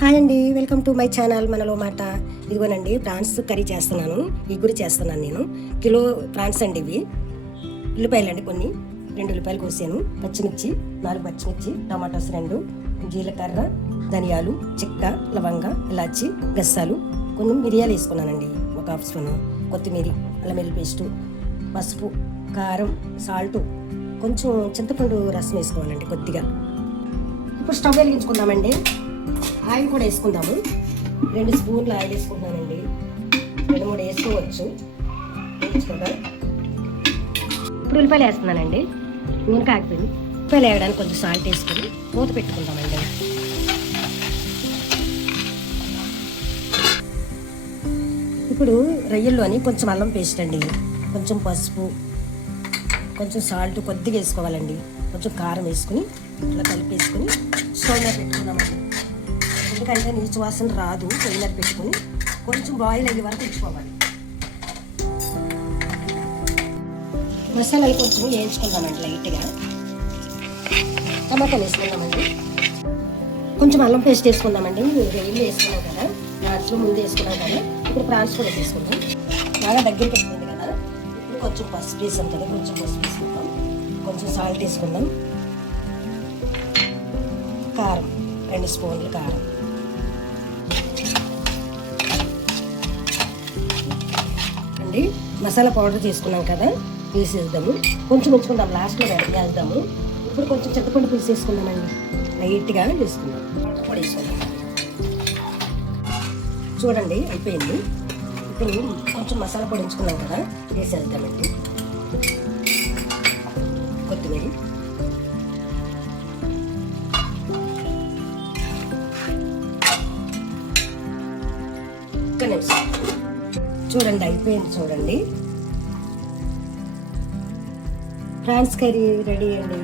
Hi అండి welcome to my channel మనలో మాట. ఇదిగోనండి ప్రాన్స్ కర్రీ చేస్తున్నాను. ఇగురు చేస్తున్నాను నేను. కిలో ప్రాన్స్ అండి ఇవి. ఉల్లిపాయలు అండి కొన్ని. రెండు ఉల్లిపాయలు కోసాను. పచ్చిమిర్చి నాలుగు పచ్చిమిర్చి టమాటోస్ రెండు జీలకర్ర ధనియాలు చెక్క లవంగ ఇలాచి గస్సాలు కొన్ని మిరియాలు వేసుకున్నానండి ఒక హాఫ్ స్పూన్. కొత్తిమీర అల్లం పేస్టు పసుపు కారం సాల్ట్ కొంచెం చింతపండు రసం వేసుకోవాలండి కొద్దిగా. ఇప్పుడు స్టవ్ వెలిగించుకుందామండి. ఆయిల్ కూడా వేసుకుందాము. రెండు స్పూన్లు ఆయిల్ వేసుకుంటున్నానండి రెండు మూడు వేసుకోవచ్చు. ఇప్పుడు ఉల్లిపాయలు వేస్తున్నానండి. నూనె కాగిపోయింది. ఉల్లిపాయలు వేయడానికి కొంచెం సాల్ట్ వేసుకొని మూత పెట్టుకుందామండి ఇప్పుడు రొయ్యల్లోని కొంచెం అల్లం పేస్ట్ అండి. కొంచెం పసుపు కొంచెం సాల్ట్ కొద్దిగా వేసుకోవాలండి. కొంచెం కారం వేసుకుని ఇట్లా కలిపేసుకుని స్టవ్ మీద పెట్టుకుందామండి. ఎందుకంటే నీచు వాసన రాదు పొయ్యి మీద కొంచెం బాయిల్ అయ్యే వరకు ఉంచుకోవాలి. మసాలాలు కొంచెం వేయించుకుందామండి లైట్గా. టమాటాలు వేసుకుందామండి కొంచెం అల్లం పేస్ట్ వేసుకుందామండి వెల్లుల్లి వేసుకున్నాం కదా దాంట్లో ముందు వేసుకున్నాం కదా ఇప్పుడు ప్రాన్స్ కూడా వేసుకుందాం. బాగా దగ్గర పెట్టుకుంది కదా. ఇప్పుడు కొంచెం పసుపు వేసాం కదా కొంచెం పసుపు వేసుకుందాం. కొంచెం సాల్ట్ వేసుకుందాం. కారం రెండు స్పూన్లు కారం. మసాలా పౌడర్ తీసుకున్నాం కదా వేసేద్దాము కొంచెం ఉంచుకుందాం లాస్ట్లో వేద్దాము ఇప్పుడు కొంచెం చింతపండు పులుసు వేసుకుందామండి. లైట్గా వేసుకుందాం. పొడి వేసుకుందాం. చూడండి అయిపోయింది. ఇప్పుడు కొంచెం మసాలా పొడి ఉంచుకున్నాం కదా వేసేద్దామండి. కొత్తిమీర. ఒక్క నిమిషం. చూడండి అయిపోయింది చూడండి. ప్రాన్స్ కర్రీ రెడీ అండి.